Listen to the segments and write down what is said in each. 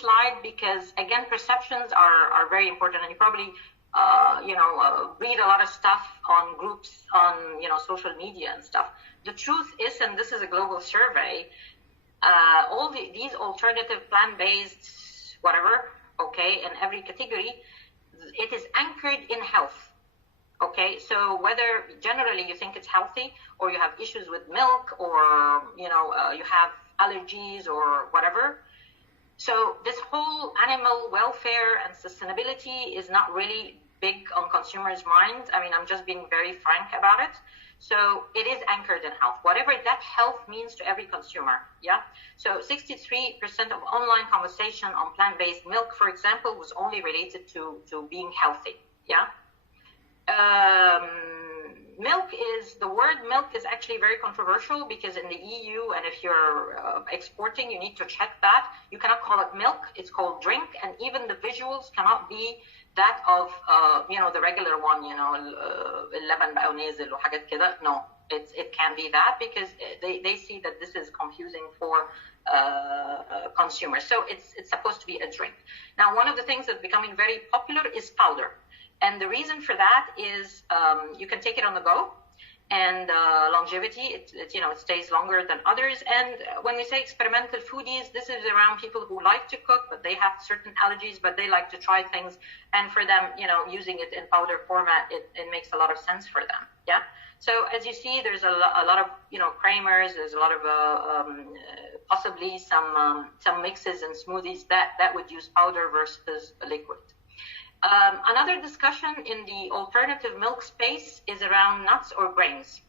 slide because, again, perceptions are very important, and you probably read a lot of stuff on groups on, social media and stuff. The truth is, and this is a global survey, all these alternative plant-based whatever, okay, in every category, it is anchored in health. Okay, so whether generally you think it's healthy, or you have issues with milk, or you have allergies or whatever, so this whole animal welfare and sustainability is not really big on consumers' minds. I mean, I'm just being very frank about it. So it is anchored in health, whatever that health means to every consumer. Yeah. So 63% of online conversation on plant-based milk, for example, was only related to being healthy. Yeah. The word milk is actually very controversial because in the EU, and if you're exporting, you need to check that. You cannot call it milk, it's called drink, and even the visuals cannot be that of, the regular one, اللبن بقى ونازل وحاجات كده. No, it can't be that because they see that this is confusing for consumers. So it's supposed to be a drink. Now, one of the things that's becoming very popular is powder. And the reason for that is you can take it on the go, and longevity, it stays longer than others. And when we say experimental foodies, this is around people who like to cook, but they have certain allergies, but they like to try things. And for them, using it in powder format, it makes a lot of sense for them. Yeah. So as you see, there's a lot of, creamers, there's a lot of possibly some mixes and smoothies that would use powder versus liquid. Another discussion in the alternative milk space is around nuts or grains.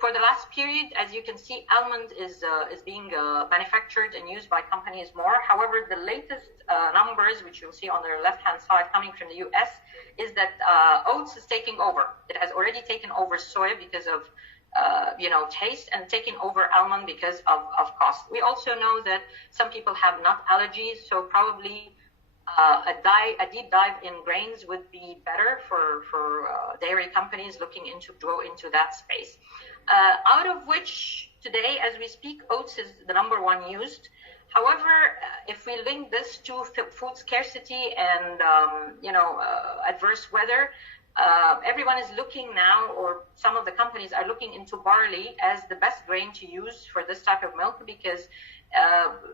For the last period, as you can see, almond is being manufactured and used by companies more. However, the latest numbers, which you'll see on the left-hand side coming from the US, is that oats is taking over. It has already taken over soy because of taste, and taking over almond because of cost. We also know that some people have nut allergies, so probably a deep dive in grains would be better for dairy companies looking to grow into that space. Out of which today, as we speak, oats is the number one used. However, if we link this to food scarcity and adverse weather, everyone is looking now, or some of the companies are looking into barley as the best grain to use for this type of milk because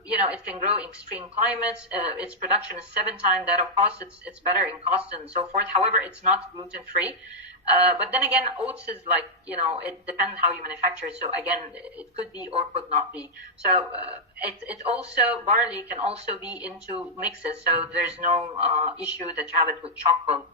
it can grow in extreme climates. Its production is 7 times that of cost. It's better in cost and so forth. However, it's not gluten-free. But then again, oats is like, it depends how you manufacture it. So again, it could be or could not be. So it also, barley can also be into mixes. So there's no issue that you have it with chocolate